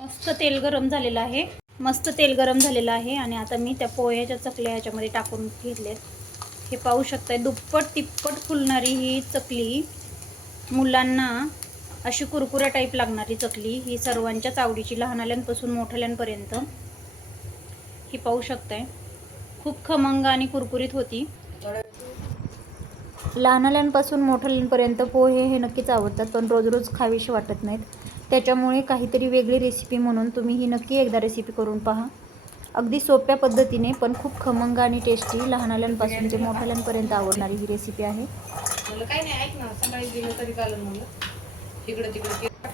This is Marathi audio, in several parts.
मस्त तेल गरम झालेलं आहे, मस्त तेल गरम झालेलं आहे. आणि आता मी त्या पोह्याच्या चकल्या ह्याच्यामध्ये टाकून घेतलेत. हे पाहू शकताय, दुप्पट तिप्पट फुलणारी ही चकली, मुलांना अशी कुरकुऱ्या टाईप लागणारी चकली, ही सर्वांच्याच आवडीची, लहानाल्यांपासून मोठ्याल्यांपर्यंत. ही पाहू शकताय, खूप खमंग आणि कुरकुरीत होती. लहानाल्यांपासून मोठ्याल्यांपर्यंत पोहे हे नक्कीच आवडतात, पण रोज रोज खावीशी वाटत नाहीत. त्याच्यामुळे काहीतरी वेगळी रेसिपी म्हणून तुम्ही ही नक्की एकदा रेसिपी करून पहा. अगदी सोप्या पद्धतीने पण खूप खमंग आणि टेस्टी, लहानाल्यांपासून ते मोठ्याल्यांपर्यंत आवडणारी ही रेसिपी आहे.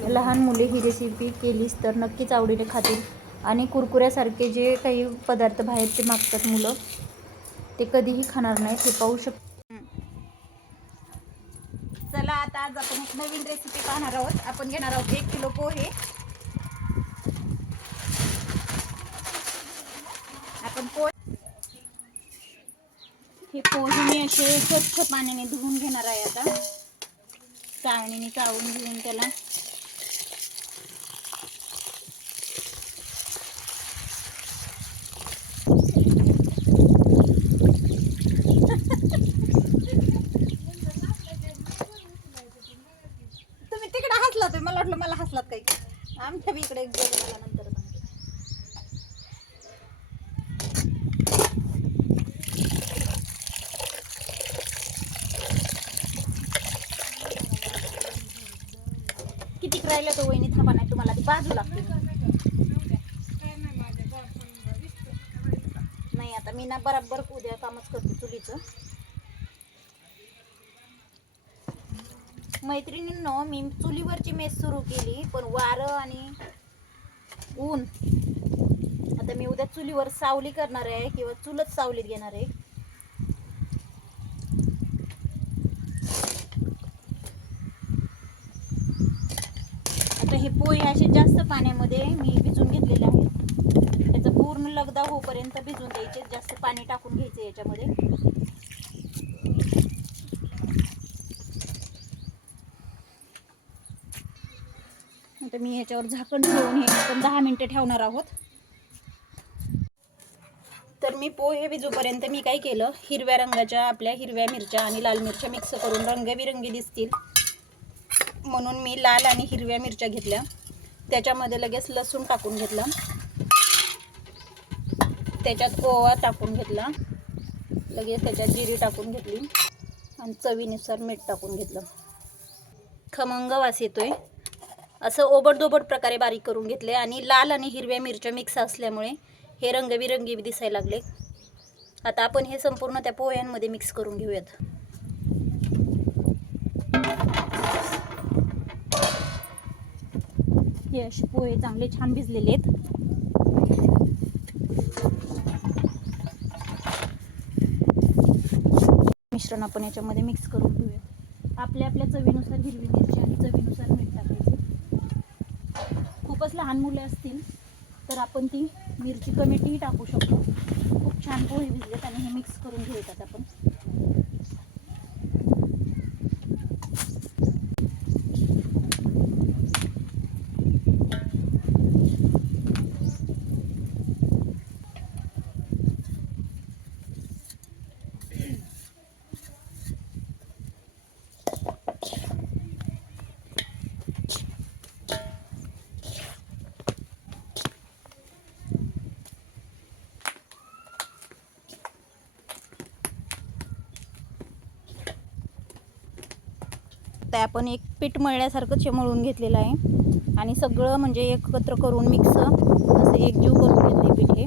लहान मुले ही रेसिपी केलीस तर नक्कीच आवडीने खातील. आणि कुरकुऱ्यासारखे जे काही पदार्थ बाहेरचे मागतात मुलं, ते कधीही खाणार नाहीत. हे पाहू शकतो. चला आता आज आपण एक नवीन रेसिपी पाहणार आहोत. आपण घेणार आहोत 1 किलो पोहे. आपण हे पोहे मी असे स्वच्छ पाण्याने धुवून घेणार आहे. आता चाळणीने चाळून घेऊन त्याला तुम्ही तिकडे हसलात, मला वाटलं मला हसलात काही. आमच्या इकडे एक जण मला नंतर किती राहिलं तो वहिनी, थांबा नाही तुम्हाला ती बाजू लागते. नाही आता मी ना बराबर उद्या कामच करते चुलीचं. मैत्रिणींनो, मी चुलीवरची मेस सुरू केली, पण वारं आणि ऊन, आता मी उद्या चुलीवर सावली करणार आहे किंवा चुलच सावलीत घेणार आहे. आता हे पोहे असे जास्त पाण्यामध्ये मी भिजून घेतलेले आहेत. त्याचा पूर्ण लगदा होईपर्यंत भिजून द्यायचे, जास्त पाणी टाकून घ्यायचे याच्यामध्ये. आता मी याच्यावर झाकण ठेवून हे आपण 10 मिनिटं ठेवणार आहोत. तर मी पोहे भिजूपर्यंत मी काय केलं, हिरव्या रंगाच्या आपल्या हिरव्या मिरच्या आणि लाल मिरच्या मिक्स करून रंगबिरंगी दिसतील म्हणून मी लाल आणि हिरव्या मिरच्या घेतल्या. त्याच्यामध्ये लगेच लसूण टाकून घेतला, त्याच्यात ओवा टाकून घेतला, लगेच त्याच्यात जिरी टाकून घेतली आणि चवीनुसार मीठ टाकून घेतलं. खमंग वास येतोय, असं ओबडधोबड प्रकारे बारीक करून घेतले. आणि लाल आणि हिरव्या मिरच्या मिक्स असल्यामुळे हे रंगबिरंगी दिसायला लागले. आता आपण हे संपूर्ण त्या पोह्यांमध्ये मिक्स करून घेऊयात. हे असे पोहे चांगले छान भिजलेले आहेत. मिश्रण आपण याच्यामध्ये मिक्स करून घेऊया. आपल्या आपल्या चवीनुसार हिरवी मिरची आणि चवीनुसार मीठ टाकायचे. खूपच लहान मुले असतील तर आपण ती मिरची कमीही टाकू शकतो. खूप छान पोहे भिजलेत आणि हे मिक्स करून घेऊयात आपण. आपण एक पीठ मळल्यासारखं मळून घेतलेलं आहे आणि सगळं म्हणजे एकत्र करून मिक्स असं एकजीव करून घेतले पीठ. हे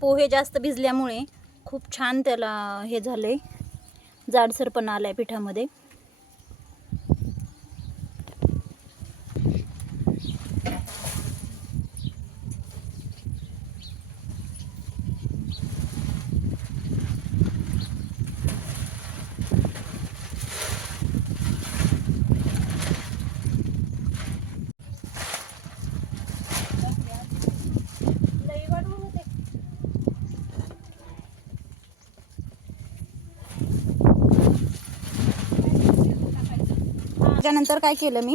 पोहे जास्त भिजल्यामुळे खूप छान त्याला हे झालंय, जाडसरपणा आलाय पिठामध्ये. त्याच्यानंतर काय केलं मी,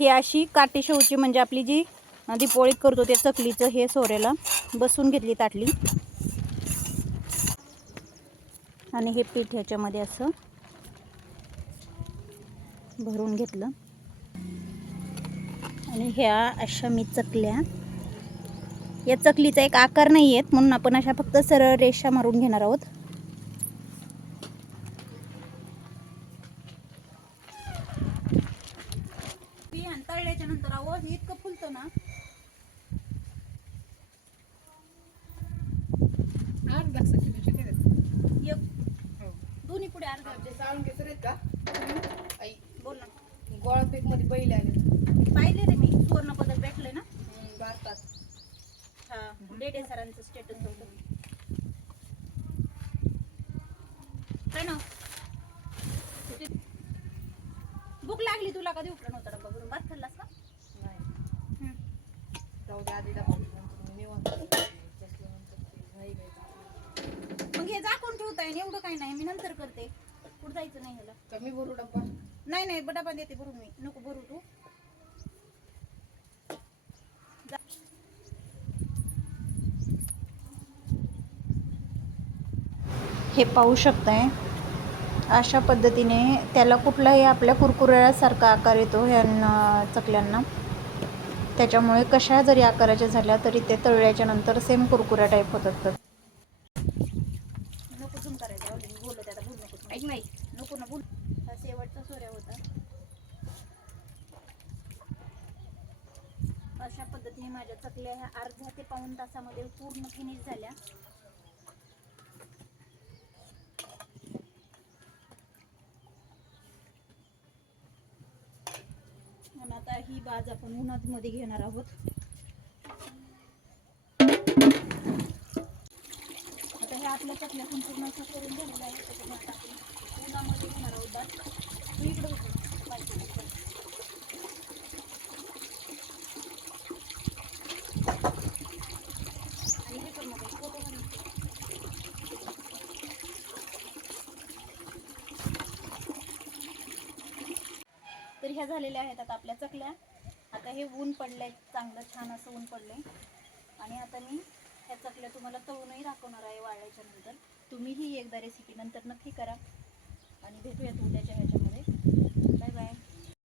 ही अशी काठी शेवची म्हणजे आपली जी दीपोळीत करतो ते चकलीचं हे सोऱ्याला बसून घेतली ताटली आणि हे पीठ ह्याच्यामध्ये असं भरून घेतलं आणि ह्या अशा मी चकल्या, या चकलीचा एक आकार नाही आहेत म्हणून आपण अशा फक्त सरळ रेषा मारून घेणार आहोत. तळल्याच्या नंतर अहो हे इतकं फुलतं ना, दोन्ही पुढे अर्धा जाळून घेतो रे का आई. बोल ना. गोळा पीक मध्ये बैल आले पाहिले रे मी, सुवर्ण पदक भेटले ना भारतात. हा, डेडे सरांचं स्टेटस होतं. काय ना भूक लागली तुला, कधी उठलं नव्हतं डब्बा भरून भात खाल्लास का? नाही जाऊ दे आधी निवांत. मग हे झाकून ठेवताय एवढं काही नाही, मी नंतर करते. कुठं जायचं नाही ह्याला. कमी भरू डब्बा. नाही नाही डबा देते भरून मी, नको भरू तू. हे पाहू शकताय अशा पद्धतीने त्याला कुठलाही आपल्या कुरकुऱ्यासारखा आकार येतो ह्या चकल्यांना. त्याच्यामुळे कशा जरी आकाराच्या झाल्या तरी ते तळल्याच्या नंतर सेम कुरकुऱ्या टाईप होतात. नको झूम करायचं, बोलत आता बोल नको. ऐक नाही, नको ना बोल. हा शेवटचा सोऱ्या होता. अशा पद्धतीने माझ्या चकल्या ह्या अर्ध्या ते पाऊण तासामध्ये पूर्ण फिनिश झाल्या. आणि आता ही बाज आपण उन्हात मध्ये घेणार आहोत. आता हे आपल्या चकल्या संपूर्ण असं करून झालेलं आहे. त्याच्यामध्ये आपण उन्हामध्ये घेणार आहोत बाज. तू इकडे होतो आणि हे कर मध्ये फोटो बनवतो. तर ह्या झालेल्या आहेत आता आपल्या चकल्या. आता हे ऊन पडलंय चांगलं छान असं ऊन पडलंय आणि आता मी ह्या चकल्या तुम्हाला तळूनही दाखवणार आहे वाळल्याच्या नंतर. तुम्हीही एकदा रेसिपी नंतर नक्की करा आणि भेटूयात उद्याच्या ह्याच्या.